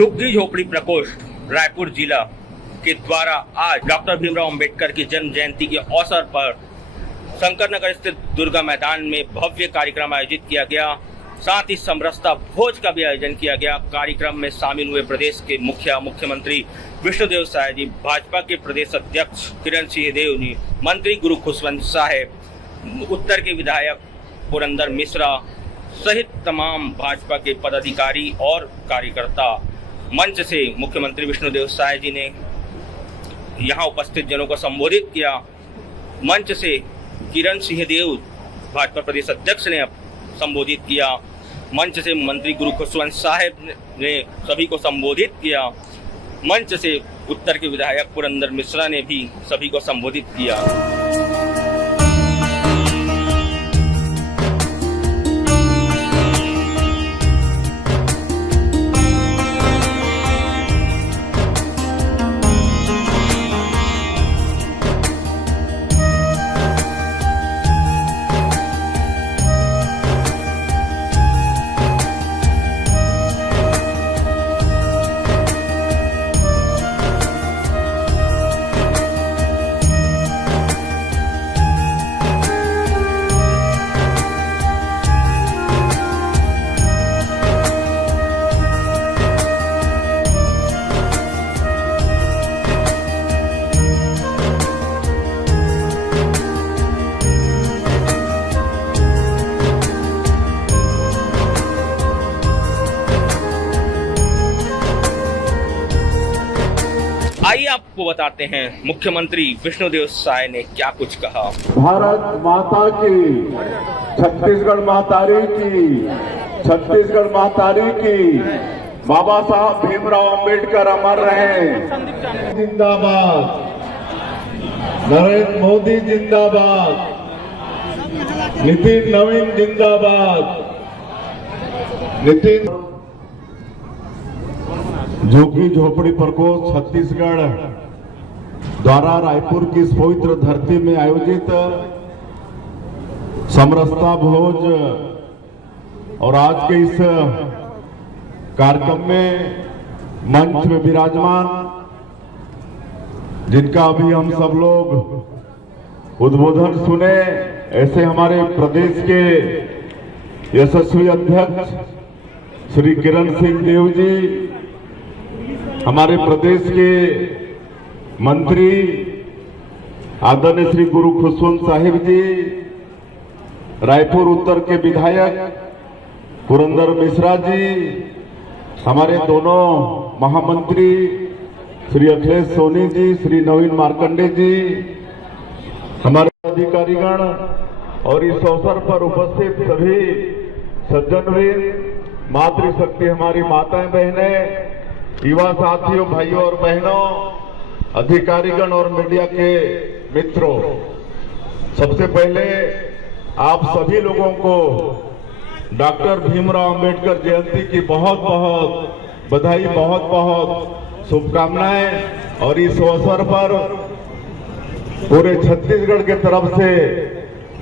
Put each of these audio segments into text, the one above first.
झुग्गी झोपड़ी प्रकोष्ठ रायपुर जिला के द्वारा आज डॉक्टर भीमराव अंबेडकर की जन्म जयंती के अवसर पर शंकरनगर स्थित दुर्गा मैदान में भव्य कार्यक्रम आयोजित किया गया। साथ ही समरसता भोज का भी आयोजन किया गया। कार्यक्रम में शामिल हुए प्रदेश के मुख्यमंत्री विष्णुदेव साय जी, भाजपा के प्रदेश अध्यक्ष किरण सिंह देव, मंत्री गुरु खुशवंत साहेब, उत्तर के विधायक पुरंदर मिश्रा सहित तमाम भाजपा के पदाधिकारी और कार्यकर्ता। मंच से मुख्यमंत्री विष्णुदेव साय जी ने यहां उपस्थित जनों को संबोधित किया। मंच से किरण सिंह देव भाजपा प्रदेश अध्यक्ष ने संबोधित किया। मंच से मंत्री गुरु खुशवंत साहेब ने सभी को संबोधित किया। मंच से उत्तर के विधायक पुरंदर मिश्रा ने भी सभी को संबोधित किया। आइए आपको बताते हैं मुख्यमंत्री विष्णुदेव साय ने क्या कुछ कहा। भारत माता की, छत्तीसगढ़ महतारी की, छत्तीसगढ़ महतारी की, बाबा साहब भीमराव अंबेडकर अमर रहे। जिंदाबाद, नरेंद्र मोदी जिंदाबाद, नितिन नवीन जिंदाबाद। नितिन झुग्गी झोपड़ी प्रकोष्ठ छत्तीसगढ़ द्वारा रायपुर की इस पवित्र धरती में आयोजित समरसता भोज और आज के इस कार्यक्रम में मंच में विराजमान, जिनका अभी हम सब लोग उद्बोधन सुने, ऐसे हमारे प्रदेश के यशस्वी अध्यक्ष श्री किरण सिंह देव जी, हमारे प्रदेश के मंत्री आदरणीय श्री गुरु खुशवंत साहिब जी, रायपुर उत्तर के विधायक पुरंदर मिश्रा जी, हमारे दोनों महामंत्री श्री अखिलेश सोनी जी, श्री नवीन मार्कंडे जी, हमारे अधिकारीगण और इस अवसर पर उपस्थित सभी सज्जनवृंद, मातृशक्ति हमारी माताएं बहनें, युवा साथियों, भाइयों और बहनों, अधिकारीगण और मीडिया के मित्रों, सबसे पहले आप सभी लोगों को डॉक्टर भीमराव अंबेडकर जयंती की बहुत बहुत बधाई, बहुत बहुत शुभकामनाएं। और इस अवसर पर पूरे छत्तीसगढ़ के तरफ से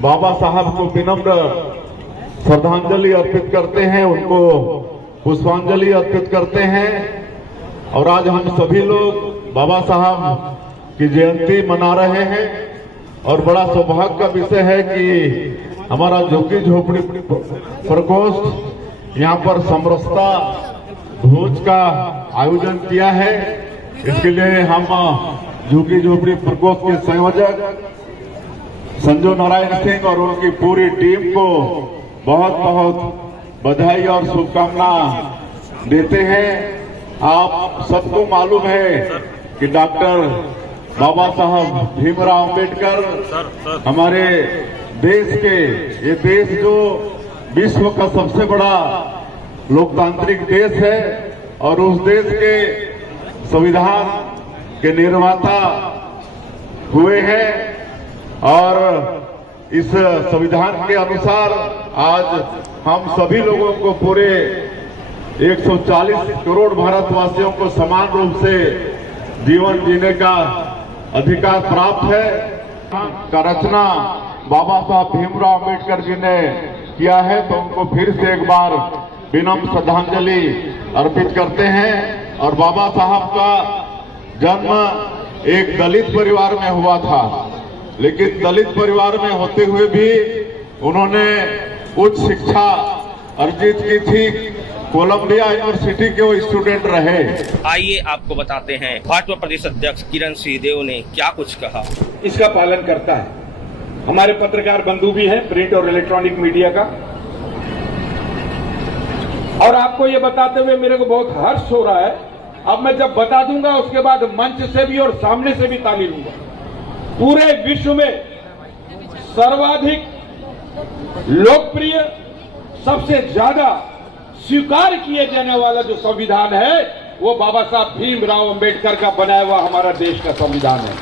बाबा साहब को विनम्र श्रद्धांजलि अर्पित करते हैं, उनको पुष्पांजलि अर्पित करते हैं। और आज हम सभी लोग बाबा साहब की जयंती मना रहे हैं और बड़ा सौभाग्य का विषय है कि हमारा झुग्गी झोपड़ी प्रकोष्ठ यहाँ पर समरसता भोज का आयोजन किया है। इसके लिए हम झुग्गी झोपड़ी प्रकोष्ठ के संयोजक संजू नारायण सिंह और उनकी पूरी टीम को बहुत बहुत बधाई और शुभकामना देते हैं। आप सबको मालूम है कि डॉक्टर बाबा साहब भीमराव अंबेडकर हमारे देश के, ये देश जो विश्व का सबसे बड़ा लोकतांत्रिक देश है और उस देश के संविधान के निर्माता हुए हैं। और इस संविधान के अनुसार आज हम सभी लोगों को पूरे 140 करोड़ भारतवासियों को समान रूप से जीवन जीने का अधिकार प्राप्त है। का रचना बाबा साहब भीमराव अंबेडकर जी ने किया है, तो उनको फिर से एक बार विनम्र श्रद्धांजलि अर्पित करते हैं। और बाबा साहब का जन्म एक दलित परिवार में हुआ था, लेकिन दलित परिवार में होते हुए भी उन्होंने उच्च शिक्षा अर्जित की थी। कोलंबिया यूनिवर्सिटी के वो स्टूडेंट रहे। आइए आपको बताते हैं भाजपा प्रदेश अध्यक्ष किरण सिंहदेव ने क्या कुछ कहा। इसका पालन करता है। हमारे पत्रकार बंधु भी हैं, प्रिंट और इलेक्ट्रॉनिक मीडिया का। और आपको ये बताते हुए मेरे को बहुत हर्ष हो रहा है। अब मैं जब बता दूंगा उसके बाद मंच से भी और सामने से भी ताली लूंगा। पूरे विश्व में सर्वाधिक लोकप्रिय, सबसे ज्यादा स्वीकार किए जाने वाला जो संविधान है वो बाबा साहब भीमराव अंबेडकर का बनाया हुआ हमारा देश का संविधान है।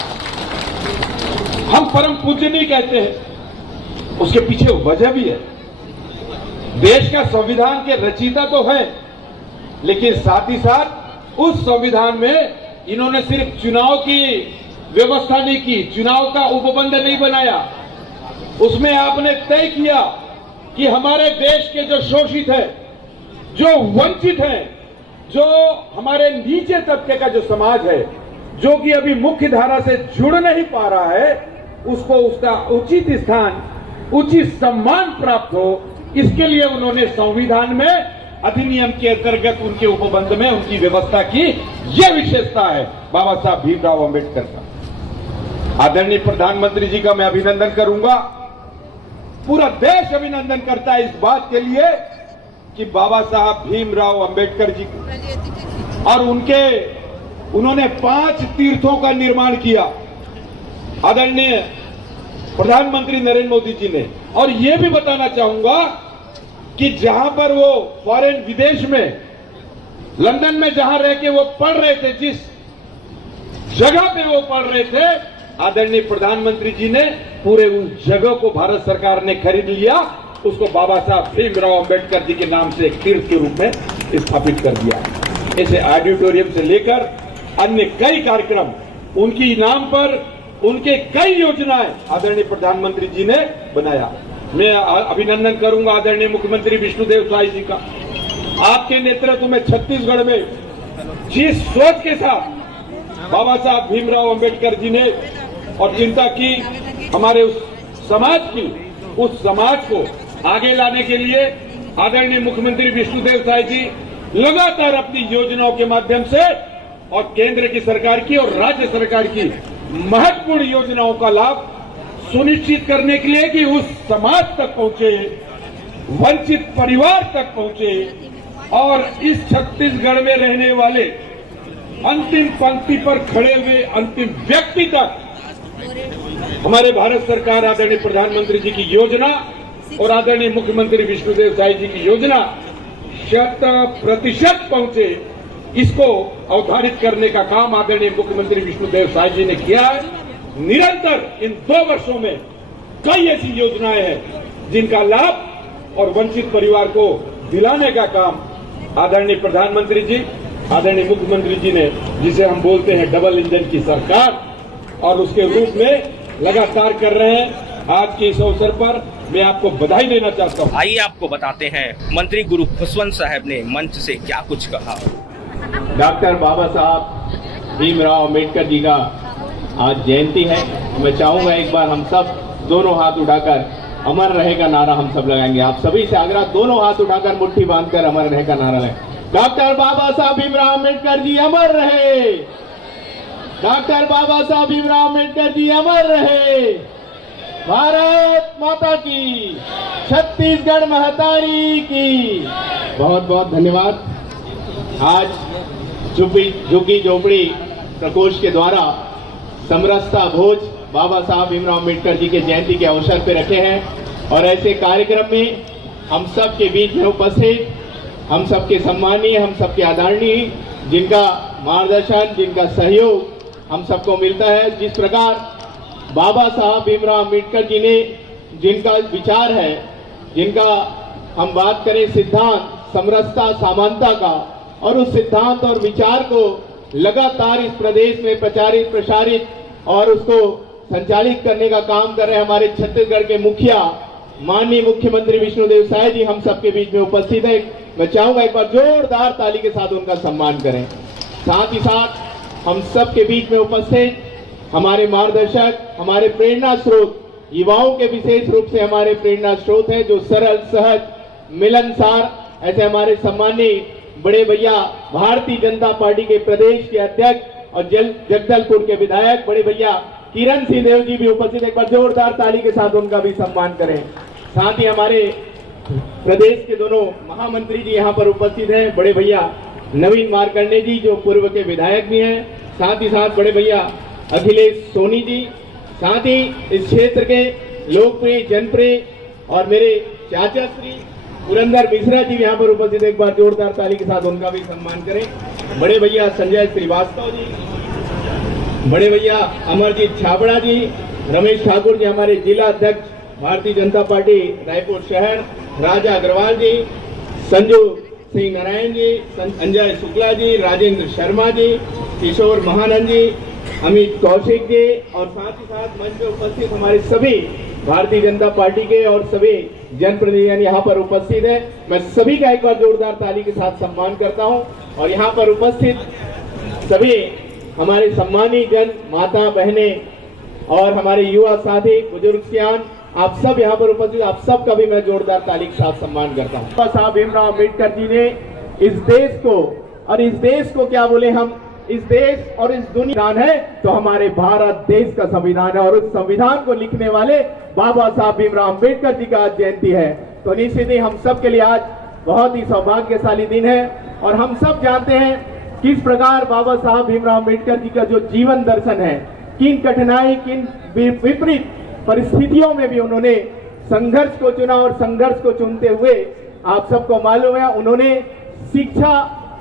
हम परम पूज्य नहीं कहते हैं, उसके पीछे वजह भी है। देश का संविधान के रचयिता तो है, लेकिन साथ ही साथ उस संविधान में इन्होंने सिर्फ चुनाव की व्यवस्था नहीं की, चुनाव का उपबंध नहीं बनाया। उसमें आपने तय किया कि हमारे देश के जो शोषित है, जो वंचित है, जो हमारे नीचे तबके का जो समाज है, जो कि अभी मुख्य धारा से जुड़ नहीं पा रहा है, उसको उसका उचित स्थान, उचित सम्मान प्राप्त हो, इसके लिए उन्होंने संविधान में अधिनियम के अंतर्गत उनके उपबंध में उनकी व्यवस्था की। यह विशेषता है बाबा साहब भीमराव अंबेडकर का। आदरणीय प्रधानमंत्री जी का मैं अभिनंदन करूंगा। पूरा देश अभिनंदन करता है इस बात के लिए कि बाबा साहब भीमराव अंबेडकर जी और उन्होंने 5 तीर्थों का निर्माण किया। आदरणीय प्रधानमंत्री नरेंद्र मोदी जी ने। और यह भी बताना चाहूंगा कि जहां पर वो फॉरेन विदेश में, लंदन में जहां रह के वो पढ़ रहे थे, जिस जगह पे वो पढ़ रहे थे, आदरणीय प्रधानमंत्री जी ने पूरे उस जगह को भारत सरकार ने खरीद लिया, उसको बाबा साहब भीमराव अंबेडकर जी के नाम से एक तीर्थ के रूप में स्थापित कर दिया। ऐसे ऑडिटोरियम से लेकर अन्य कई कार्यक्रम उनकी नाम पर, उनके कई योजनाएं आदरणीय प्रधानमंत्री जी ने बनाया। मैं अभिनंदन करूंगा आदरणीय मुख्यमंत्री विष्णुदेव साय जी का। आपके नेतृत्व में छत्तीसगढ़ में जिस सोच के साथ बाबा साहब भीमराव अंबेडकर जी ने और चिंता की हमारे उस समाज को आगे लाने के लिए आदरणीय मुख्यमंत्री विष्णुदेव साय जी लगातार अपनी योजनाओं के माध्यम से और केंद्र की सरकार की और राज्य सरकार की महत्वपूर्ण योजनाओं का लाभ सुनिश्चित करने के लिए कि उस समाज तक पहुंचे, वंचित परिवार तक पहुंचे और इस छत्तीसगढ़ में रहने वाले अंतिम पंक्ति पर खड़े हुए अंतिम व्यक्ति तक हमारे भारत सरकार आदरणीय प्रधानमंत्री जी की योजना और आदरणीय मुख्यमंत्री विष्णुदेव साय जी की योजना 100% पहुंचे, इसको अवधारित करने का काम आदरणीय मुख्यमंत्री विष्णुदेव साय जी ने किया है। निरंतर इन 2 वर्षों में कई ऐसी योजनाएं हैं जिनका लाभ और वंचित परिवार को दिलाने का काम आदरणीय प्रधानमंत्री जी, आदरणीय मुख्यमंत्री जी ने, जिसे हम बोलते हैं डबल इंजन की सरकार, और उसके रूप में लगातार कर रहे हैं। आज के इस अवसर पर मैं आपको बधाई देना चाहता हूँ। आइए आपको बताते हैं मंत्री गुरु खुशवंत साहब ने मंच से क्या कुछ कहा। डॉक्टर बाबा साहब भीमराव अंबेडकर जी का आज जयंती है। मैं चाहूंगा एक बार हम सब दोनों हाथ उठाकर अमर रहे का नारा हम सब लगाएंगे। आप सभी से आग्रह, दोनों हाथ उठाकर मुट्ठी बांधकर अमर रहे का नारा लगाएं। डॉक्टर बाबा साहब भीमराव अंबेडकर जी अमर रहे। डॉक्टर बाबा साहब भीमराव अंबेडकर जी अमर रहे। भारत माता की, छत्तीसगढ़ महतारी की। बहुत बहुत धन्यवाद। आज झुग्गी झोपड़ी प्रकोष्ठ के द्वारा समरसता भोज बाबा साहब भीमराव अंबेडकर जी के जयंती के अवसर पर रखे हैं और ऐसे कार्यक्रम में हम सब के बीच में उपस्थित, हम सबके सम्मानीय, हम सबके आदरणीय, जिनका मार्गदर्शन, जिनका सहयोग हम सबको मिलता है। जिस प्रकार बाबा साहब भीमराव अंबेडकर जी ने, जिनका विचार है, जिनका हम बात करें सिद्धांत समरसता समानता का, और उस सिद्धांत और विचार को लगातार इस प्रदेश में प्रचारित प्रसारित और उसको संचालित करने का काम कर रहे हमारे छत्तीसगढ़ के मुखिया माननीय मुख्यमंत्री विष्णुदेव साय जी हम सबके बीच में उपस्थित है। मैं चाहूंगा एक बार जोरदार ताली के साथ उनका सम्मान करें। साथ ही साथ हम सब के बीच में उपस्थित हमारे मार्गदर्शक, हमारे प्रेरणा स्रोत, युवाओं के विशेष रूप से हमारे प्रेरणा स्रोत हैं, जो सरल, सहज, मिलनसार, ऐसे हमारे सम्मानीय बड़े भैया भारतीय जनता पार्टी के प्रदेश के अध्यक्ष और जगदलपुर के विधायक बड़े भैया किरण सिंह देव जी भी उपस्थित। एक बार जोरदार ताली के साथ उनका भी सम्मान करें। साथ ही हमारे प्रदेश के दोनों महामंत्री जी यहाँ पर उपस्थित हैं, बड़े भैया नवीन मार्कंडे जी जो पूर्व के विधायक भी हैं, साथ ही साथ बड़े भैया अखिलेश सोनी जी, साथ ही इस क्षेत्र के लोकप्रिय, जनप्रिय और मेरे चाचा श्री पुरंदर मिश्रा जी यहाँ पर उपस्थित। एक बार जोरदार ताली के साथ उनका भी सम्मान करें। बड़े भैया संजय श्रीवास्तव जी, बड़े भैया अमरजीत छाबड़ा जी, रमेश ठाकुर जी हमारे जिला अध्यक्ष भारतीय जनता पार्टी रायपुर शहर, राजा अग्रवाल जी, संजू सिंह नारायण जी, अंजय शुक्ला जी, राजेंद्र शर्मा जी, किशोर महानंद जी, अमित कौशिक जी और साथ ही साथ मंच में उपस्थित हमारे सभी भारतीय जनता पार्टी के और सभी जनप्रतिनिधि यहाँ पर उपस्थित है। मैं सभी का एक बार जोरदार ताली के साथ सम्मान करता हूँ। और यहाँ पर उपस्थित सभी हमारे सम्मानीय जन, माता बहने और हमारे युवा साथी, बुजुर्ग सियान, आप सब यहाँ पर उपस्थित, आप सब का भी मैं जोरदार ताली के साथ सम्मान करता हूँ। बाबा साहब भीमराव अम्बेडकर जी ने इस देश को, और इस देश को क्या बोले हम, इस देश और इस दुनिया है तो हमारे भारत देश का संविधान है, और उस संविधान को लिखने वाले बाबा साहब भीमराव अम्बेडकर जी का आज जयंती है। तो निश्चित ही हम सब के लिए आज बहुत ही सौभाग्यशाली दिन है। और हम सब जानते हैं किस प्रकार बाबा साहब भीमराव अम्बेडकर जी का जो जीवन दर्शन है, किन कठिनाई, किन विपरीत परिस्थितियों में भी उन्होंने संघर्ष को चुना, और संघर्ष को चुनते हुए आप सबको मालूम है उन्होंने शिक्षा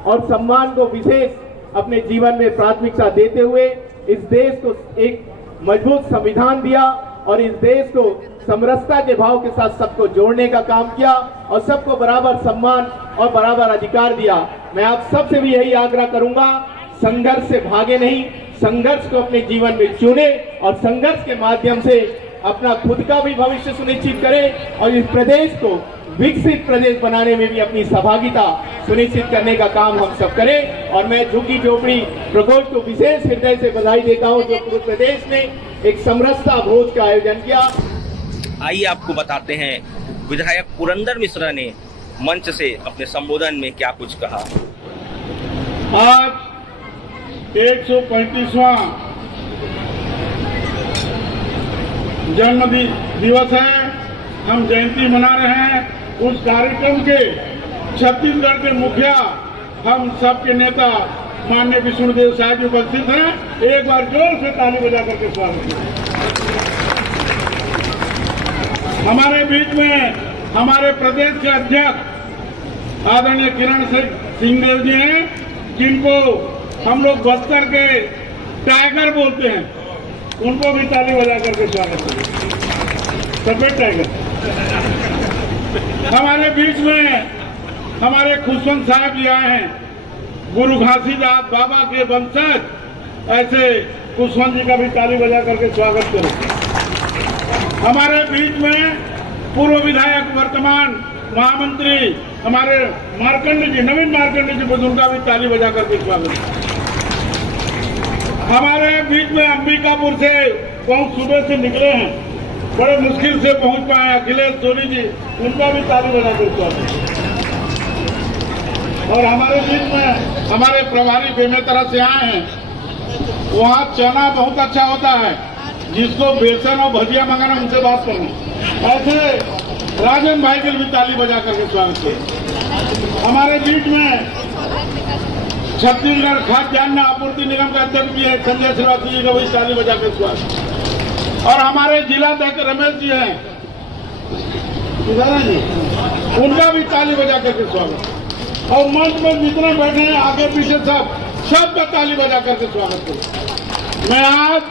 और सम्मान को विशेष अपने जीवन में प्राथमिकता देते हुए इस देश को एक मजबूत संविधान दिया और इस देश को समरसता के भाव के साथ सबको जोड़ने का काम किया और सबको बराबर सम्मान और बराबर अधिकार दिया। मैं आप सबसे भी यही आग्रह करूंगा, संघर्ष से भागे नहीं, संघर्ष को अपने जीवन में चुने और संघर्ष के माध्यम से अपना खुद का भी भविष्य सुनिश्चित करें और इस प्रदेश को विकसित प्रदेश बनाने में भी अपनी सहभागिता सुनिश्चित करने का काम हम सब करें। और मैं झुग्गी झोपड़ी प्रकोष्ठ को विशेष हृदय से बधाई देता हूं जो पूरे प्रदेश ने एक समरसता भोज का आयोजन किया। आइए आपको बताते हैं विधायक पुरंदर मिश्रा ने मंच से अपने संबोधन में क्या कुछ कहा। आज 135वां जन्म दिवस है, हम जयंती मना रहे हैं। उस कार्यक्रम के छत्तीसगढ़ के मुखिया, हम सबके नेता माननीय विष्णुदेव साहब जी उपस्थित हैं। एक बार जोर से ताली बजा करके स्वागत करें। हमारे बीच में हमारे प्रदेश के अध्यक्ष आदरणीय किरण सिंह देव जी हैं, जिनको हम लोग बस्तर के टाइगर बोलते हैं, उनको भी ताली बजा करके स्वागत करें। सफेद टाइगर। हमारे बीच में हमारे खुशवंत साहब जी आए हैं, गुरु घासीदास बाबा के वंशज, ऐसे खुशवंत जी का भी ताली बजा करके स्वागत करें। हमारे बीच में पूर्व विधायक, वर्तमान महामंत्री हमारे मार्कंडे जी, नवीन मार्कंडे जी, उनका भी ताली बजा करके स्वागत करें। हमारे बीच में अंबिकापुर से बहुत सुबह से निकले हैं, बड़े मुश्किल से पहुंच पाए अखिलेश सोनी जी, उनका भी ताली बजा करके स्वागत। और हमारे बीच में हमारे प्रभारी बेमेतरा से आए हैं, वहाँ चना बहुत अच्छा होता है, जिसको बेसन और भजिया मंगाना उनसे बात करना। ऐसे राजन भाई के भी ताली बजा करके स्वागत किया। हमारे बीच में छत्तीसगढ़ खाद्यान्न आपूर्ति निगम का अध्यक्ष भी है संजय श्रीवास्तव जी का भी ताली बजा कर स्वागत। और हमारे जिला अध्यक्ष रमेश जी हैं, जी, उनका भी ताली बजा करके स्वागत। और मंच में जितने बैठे हैं आगे पीछे सबका ताली बजा करके स्वागत करूं। मैं आज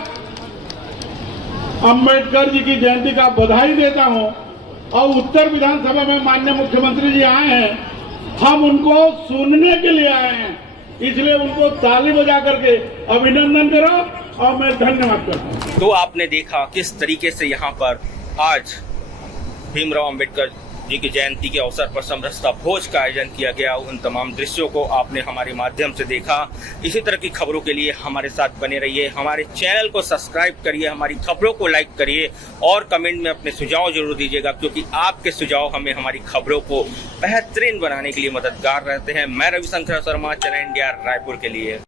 अंबेडकर जी की जयंती का बधाई देता हूं और उत्तर विधानसभा में माननीय मुख्यमंत्री जी आए हैं, हम उनको सुनने के लिए आए हैं, इसलिए उनको ताली बजा करके अभिनंदन करो और मैं धन्यवाद करता हूं। तो आपने देखा किस तरीके से यहाँ पर आज भीमराव अंबेडकर जी की जयंती के अवसर पर समरसता भोज का आयोजन किया गया। उन तमाम दृश्यों को आपने हमारे माध्यम से देखा। इसी तरह की खबरों के लिए हमारे साथ बने रहिए, हमारे चैनल को सब्सक्राइब करिए, हमारी खबरों को लाइक करिए और कमेंट में अपने सुझाव जरूर दीजिएगा, क्योंकि आपके सुझाव हमें हमारी खबरों को बेहतरीन बनाने के लिए मददगार रहते हैं। मैं रविशंकर शर्मा, चैनल इंडिया रायपुर के लिए।